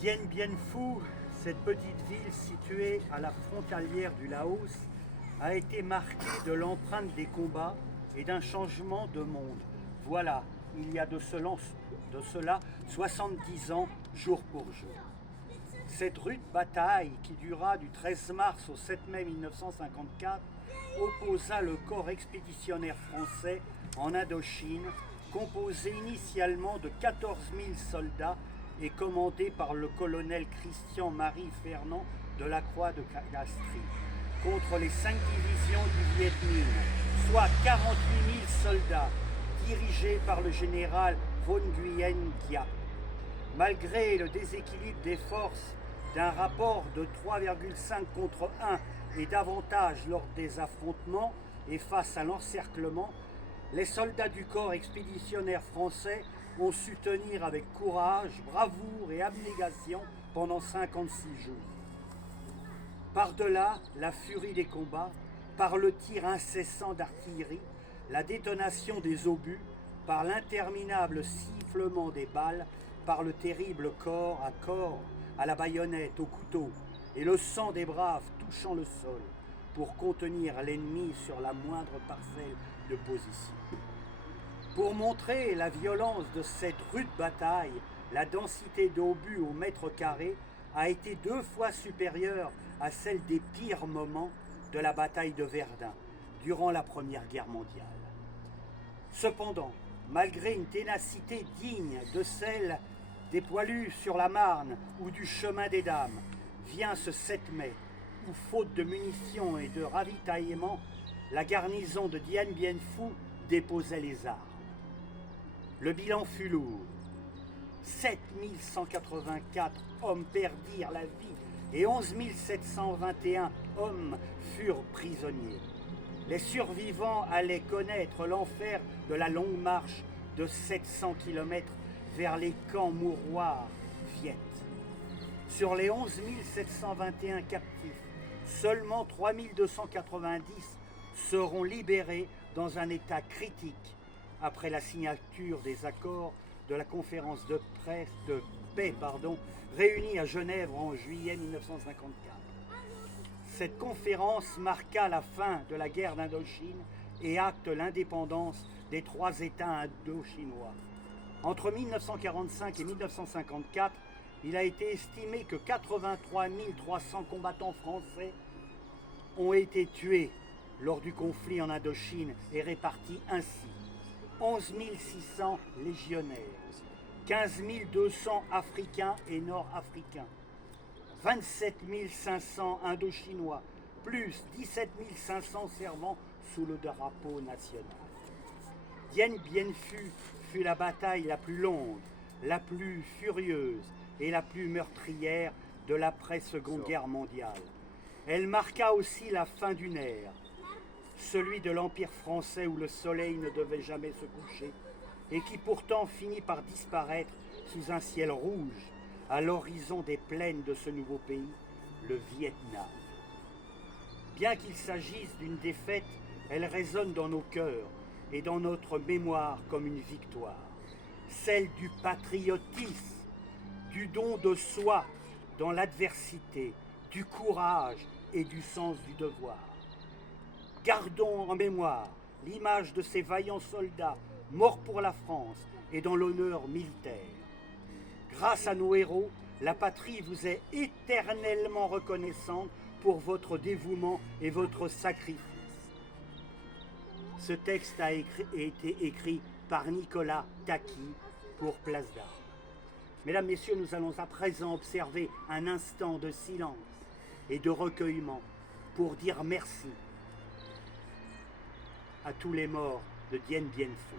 Dien Bien Phu, cette petite ville située à la frontalière du Laos, a été marquée de l'empreinte des combats et d'un changement de monde. Voilà, il y a de cela 70 ans, jour pour jour. Cette rude bataille, qui dura du 13 mars au 7 mai 1954, opposa le corps expéditionnaire français en Indochine, composé initialement de 14 000 soldats et commandé par le colonel Christian-Marie Fernand de la Croix de Castries, contre les 5 divisions du Viet Minh, soit 48 000 soldats dirigés par le général Von Nguyen Giap. Malgré le déséquilibre des forces d'un rapport de 3,5 contre 1 et davantage lors des affrontements et face à l'encerclement, les soldats du corps expéditionnaire français ont su tenir avec courage, bravoure et abnégation pendant 56 jours. Par-delà la furie des combats, par le tir incessant d'artillerie, la détonation des obus, par l'interminable sifflement des balles, par le terrible corps à corps, à la baïonnette, au couteau, et le sang des braves touchant le sol, pour contenir l'ennemi sur la moindre parcelle de position. Pour montrer la violence de cette rude bataille, la densité d'obus au mètre carré a été 2 fois supérieure à celle des pires moments de la bataille de Verdun, durant la Première Guerre mondiale. Cependant, malgré une ténacité digne de celle des poilus sur la Marne ou du chemin des Dames, vient ce 7 mai, où faute de munitions et de ravitaillement, la garnison de Dien Bien Phu déposait les armes. Le bilan fut lourd. 7184 hommes perdirent la vie et 11 721 hommes furent prisonniers. Les survivants allaient connaître l'enfer de la longue marche de 700 km vers les camps mouroirs Viet. Sur les 11 721 captifs, seulement 3 290 seront libérés dans un état critique après la signature des accords de la conférence de paix réunie à Genève en juillet 1954. Cette conférence marqua la fin de la guerre d'Indochine et acte l'indépendance des 3 États indo-chinois. Entre 1945 et 1954, il a été estimé que 83 300 combattants français ont été tués lors du conflit en Indochine et répartis ainsi: 11 600 légionnaires, 15 200 Africains et Nord-Africains, 27 500 Indochinois, plus 17 500 servant sous le drapeau national. Dien Bien Phu fut la bataille la plus longue, la plus furieuse et la plus meurtrière de l'après-Seconde Guerre mondiale. Elle marqua aussi la fin d'une ère, celui de l'Empire français où le soleil ne devait jamais se coucher et qui pourtant finit par disparaître sous un ciel rouge à l'horizon des plaines de ce nouveau pays, le Vietnam. Bien qu'il s'agisse d'une défaite, elle résonne dans nos cœurs et dans notre mémoire comme une victoire, celle du patriotisme, du don de soi dans l'adversité, du courage et du sens du devoir. Gardons en mémoire l'image de ces vaillants soldats morts pour la France et dans l'honneur militaire. Grâce à nos héros, la patrie vous est éternellement reconnaissante pour votre dévouement et votre sacrifice. Ce texte a été écrit par Nicolas Taki pour Place d'Armes. Mesdames, Messieurs, nous allons à présent observer un instant de silence et de recueillement pour dire merci à tous les morts de Dien Bien Phu.